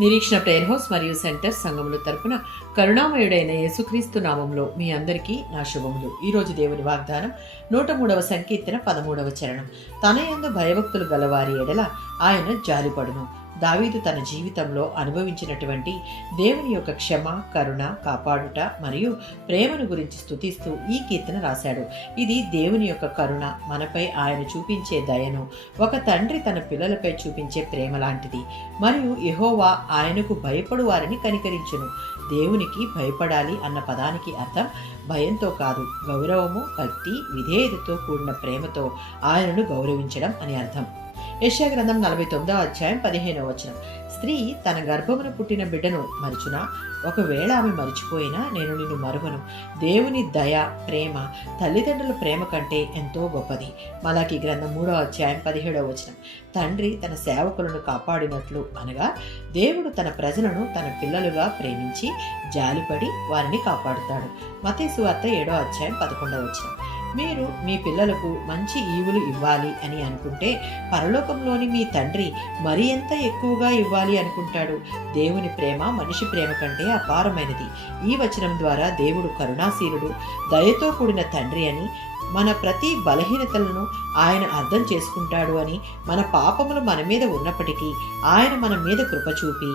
నిరీక్షణ prayer house మరియు centre సంఘముల తరపున కరుణామయుడైన యేసుక్రీస్తు నామంలో మీ అందరికీ నా శుభములు. ఈరోజు దేవుని వాగ్దానం 103వ సంకీర్తన 13వ చరణం. తన యందు భయభక్తులు గలవారి ఎడల ఆయన జాలిపడును. దావీదు తన జీవితంలో అనుభవించినటువంటి దేవుని యొక్క క్షమ, కరుణ, కాపాడుట మరియు ప్రేమను గురించి స్తుతిస్తూ ఈ కీర్తన రాశాడు. ఇది దేవుని యొక్క కరుణ, మనపై ఆయన చూపించే దయను, ఒక తండ్రి తన పిల్లలపై చూపించే ప్రేమ లాంటిది. మరియు యెహోవా ఆయనకు భయపడు వారిని కనికరించును. దేవునికి భయపడాలి అన్న పదానికి అర్థం భయంతో కాదు, గౌరవము, భక్తి, విధేయతతో కూడిన ప్రేమతో ఆయనను గౌరవించడం అని అర్థం. యెషయా గ్రంథం 49వ అధ్యాయం 15వ వచనం. స్త్రీ తన గర్భమున పుట్టిన బిడ్డను మరుచునా, ఒకవేళ ఆమె మరిచిపోయినా నేను నిన్ను మరువను. దేవుని దయ, ప్రేమ తల్లిదండ్రుల ప్రేమ కంటే ఎంతో గొప్పది. మలాకీ గ్రంథం 3వ అధ్యాయం 17వ వచనం. తండ్రి తన సేవకులను కాపాడినట్లు, అనగా దేవుడు తన ప్రజలను తన పిల్లలుగా ప్రేమించి జాలిపడి వారిని కాపాడుతాడు. మత్తయి సువార్త 7వ అధ్యాయం 11వ వచనం. మీరు మీ పిల్లలకు మంచి ఈవులు ఇవ్వాలి అని అనుకుంటే పరలోకంలోని మీ తండ్రి మరి ఎంత ఎక్కువగా ఇవ్వాలి అనుకుంటాడు. దేవుని ప్రేమ మనిషి ప్రేమ కంటే అపారమైనది. ఈ వచనం ద్వారా దేవుడు కరుణాశీలుడు, దయతో కూడిన తండ్రి అని, మన ప్రతి బలహీనతలను ఆయన అర్థం చేసుకుంటాడు అని, మన పాపములు మన మీద ఉన్నప్పటికీ ఆయన మన మీద కృప చూపి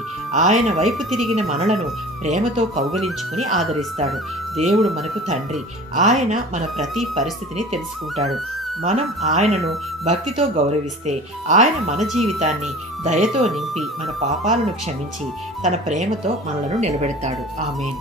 ఆయన వైపు తిరిగిన మనలను ప్రేమతో కౌగలించుకుని ఆదరిస్తాడు. దేవుడు మనకు తండ్రి. ఆయన మన ప్రతి పరిస్థితిని తెలుసుకుంటాడు. మనం ఆయనను భక్తితో గౌరవిస్తే ఆయన మన జీవితాన్ని దయతో నింపి మన పాపాలను క్షమించి తన ప్రేమతో మనలను నిలబెడతాడు. ఆమేన్.